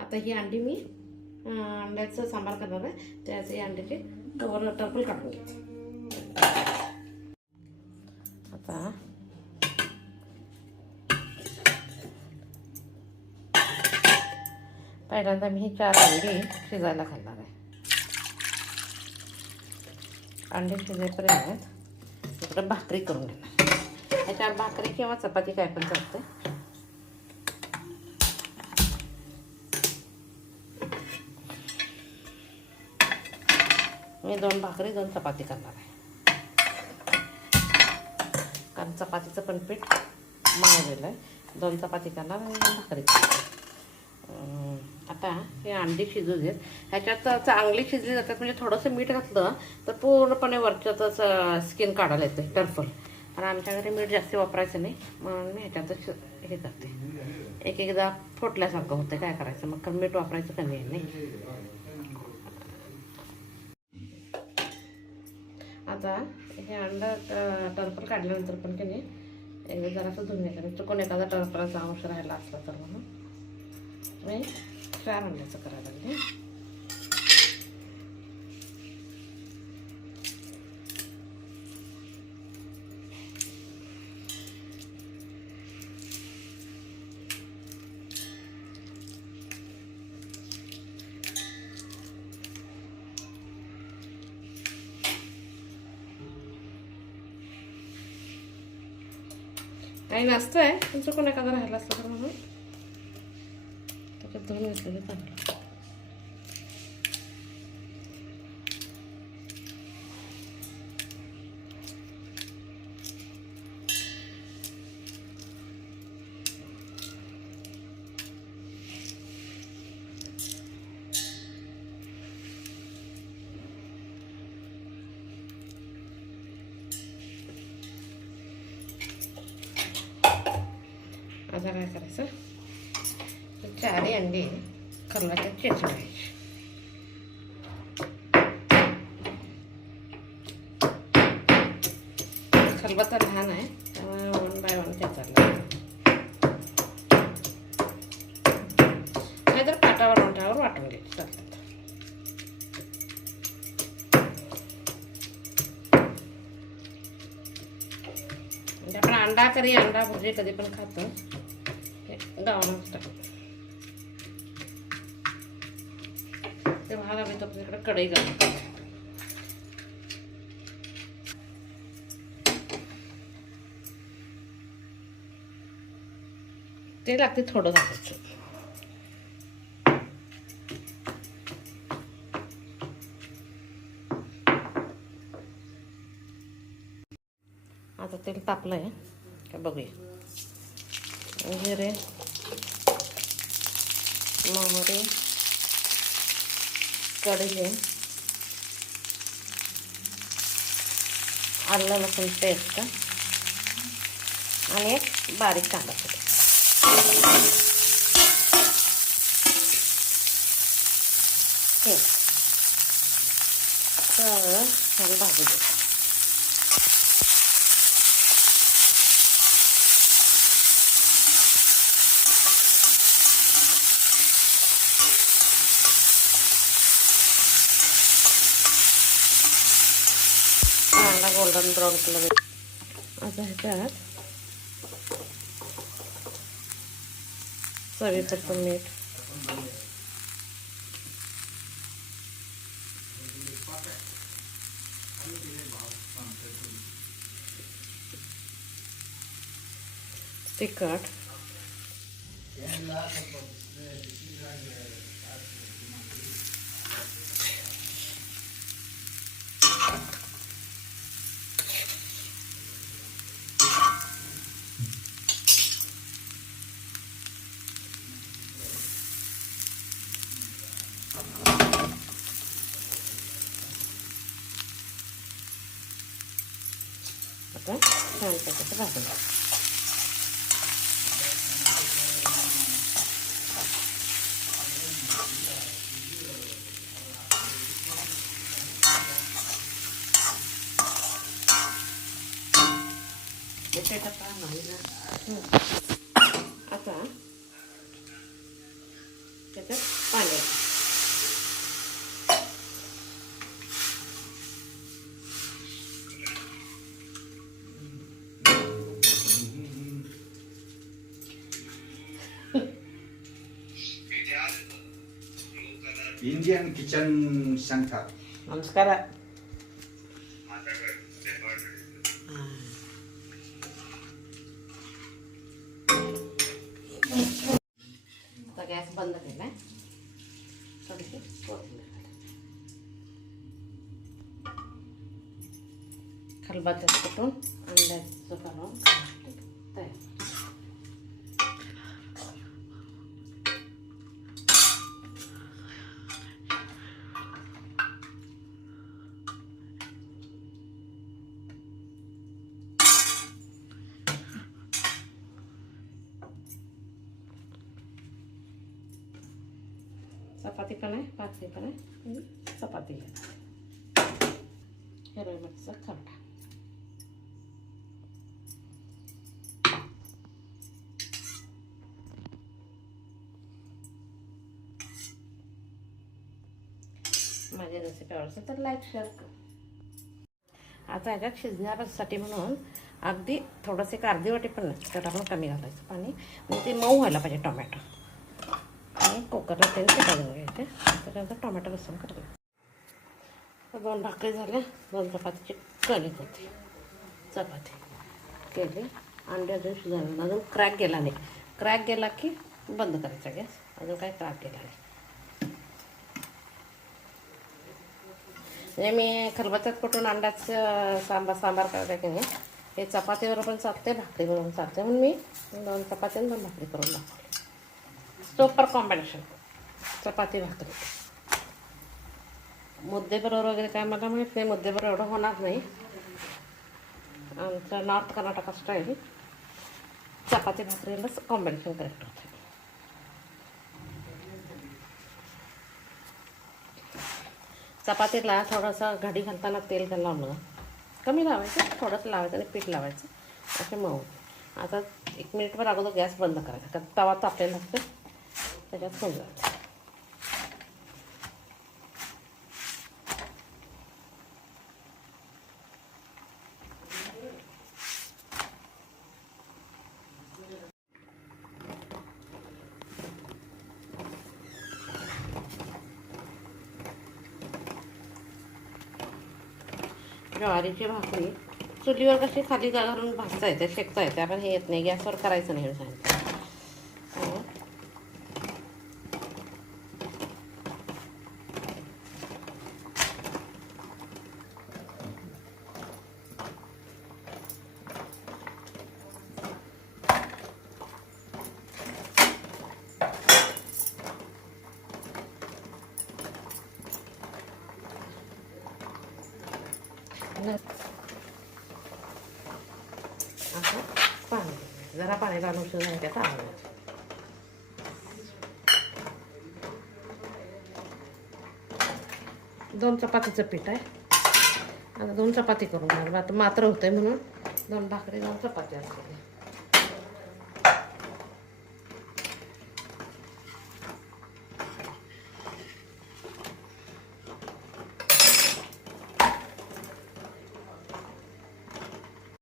आता ही अंडी मी अंड्याचं सांबार करणार आहे. त्याचे ही अंड्याचे कवर टर्फल काढून घेते. आता पहिल्यांदा मी ही 4 अंडी शिजायला घालणार आहे. अंडे शिजेपर्यंत इकडे भाकरी करून घेणार. ह्याच्यावर भाकरी किंवा चपाती काय पण चालते. मी 2 भाकरी 2 चपाती करणार आहे, कारण चपातीचं पण पीठ मळलेलं आहे. 2 चपाती करणार आणि 2 भाकरी करणार. आता हे अंडी शिजू देत. ह्याच्यात चांगली शिजली जातात, म्हणजे थोडंसं मीठ घातलं तर पूर्णपणे वरच्यातच स्किन काढायला येते टर्फल. आणि आमच्याकडे मीठ जास्त वापरायचं नाही, म्हणून मी ह्याच्यातच हे करते. एक एकदा फुटल्यासारखं होतं, काय करायचं मग, मीठ वापरायचं कमी आहे नाही. आता हे अंडा टर्फल काढल्यानंतर पण की नाही एकदा जरासं धुवून घ्यायचं. चुकून एखादा टर्फलाचा अंश राहिला असला तर म्हणून मी 4 अंड्याचं करायला लागले. काही नसतं आहे, तुमचं कोण एखादा राहिला असलं तर म्हणून त्याच्यात धुवून घेतलेलं चांगलं. आता काय करायचं, 4 अंडी खरवट्यात चेचून घ्यायची. खलबत्ता लहान आहे त्यामुळे 1 बाय 1 चेचायला नाहीतर पाटावर वाटून घ्यायची चालतात. म्हणजे आपण अंडा करी, अंडा भुर्जी कधी पण खातो, गावाला टाकतो. ते व्हायला मी तुमच्याकडे कढई घालतो. ते लागते थोडं घालायचं. आता तेल तापलं आहे का बघूया. जिरे, मोहरी, कढई, आलं लसूण पेस्ट आणि एक बारीक कांदा. हे तर छान भाजी देतो. कांदा गोल्डन ब्राऊन कलर. आता ह्याच्यात चवीपुरतं मीठ, तिखट, आता छान त्याच्यात भाजून आता त्याच्यात इंडियन किचन सेंटर. नमस्कार. आता गॅस बंद केलाय. थोडीशी कोथिंबीर खलबत्त्यात कुटून अंड्याचं काढून तयार. चपाती पण आहे, भाकरी पण आहे. चपाती हिरवी मिरचीचा खरडा. माझी रेसिपी आवडते तर लाईक शेअर कर. आता ह्याच्यात शिजण्यासाठी म्हणून अगदी थोडंसं एक अर्धी वाटी पण नाही त्यात आपण कमी घालायचं पाणी. म्हणजे ते मऊ व्हायला पाहिजे टोमॅटो. आणि कुकरला तेल शिजवून घ्यायचे. त्याच्यानंतर टोमॅटो लसूण करायचं. 2 भाकरी झाल्या. 2 चपातीची कणिक होती. चपाती केली. अंडे अजून शिजवलं अजून क्रॅक गेला नाही. क्रॅक गेला की बंद करायचा गॅस. अजून काही क्रॅक गेला नाही. म्हणजे मी खलबत्त्यात कुठून अंड्याचं सांबार करायचं की नाही हे चपातीवर पण चालते, भाकरीवर चालते. म्हणून मी 2 चपाती आणि 2 भाकरी करून दाखवली. सुपर कॉम्बिनेशन चपाती भाकरी. मुद्देबरोबर वगैरे काय मला माहीत नाही. मुद्देबरोबर एवढं होणार नाही. आमचं नॉर्थ कर्नाटक स्टाईल चपाती भाकरीलाच कॉम्बिनेशन करेक्ट होतं. चपातीला थोडंसं घडी घालताना तेल लावलं. कमी लावायचं, थोडंसं लावायचं आणि पीठ लावायचं. असे मऊ. आता 1 मिनिटभर अगोदर गॅस बंद करायचा. कारण तवा तापलेला लागतो. त्याच्यात होऊन जायचं. ज्वारीची भाकरी चुलीवर कशी खाली घालून भाजता येते, शेकता येते. आपण हे येत नाही. गॅसवर करायचं नाही सांगितलं. असं पाणी जरा पाणी घालून शिजवून त्याचा आवाज. 2 चपातीचं पीठ आहे. आता 2 चपाती करून घाल. आता मात्र होतंय म्हणून 2 भाकरी 2 चपाती असते.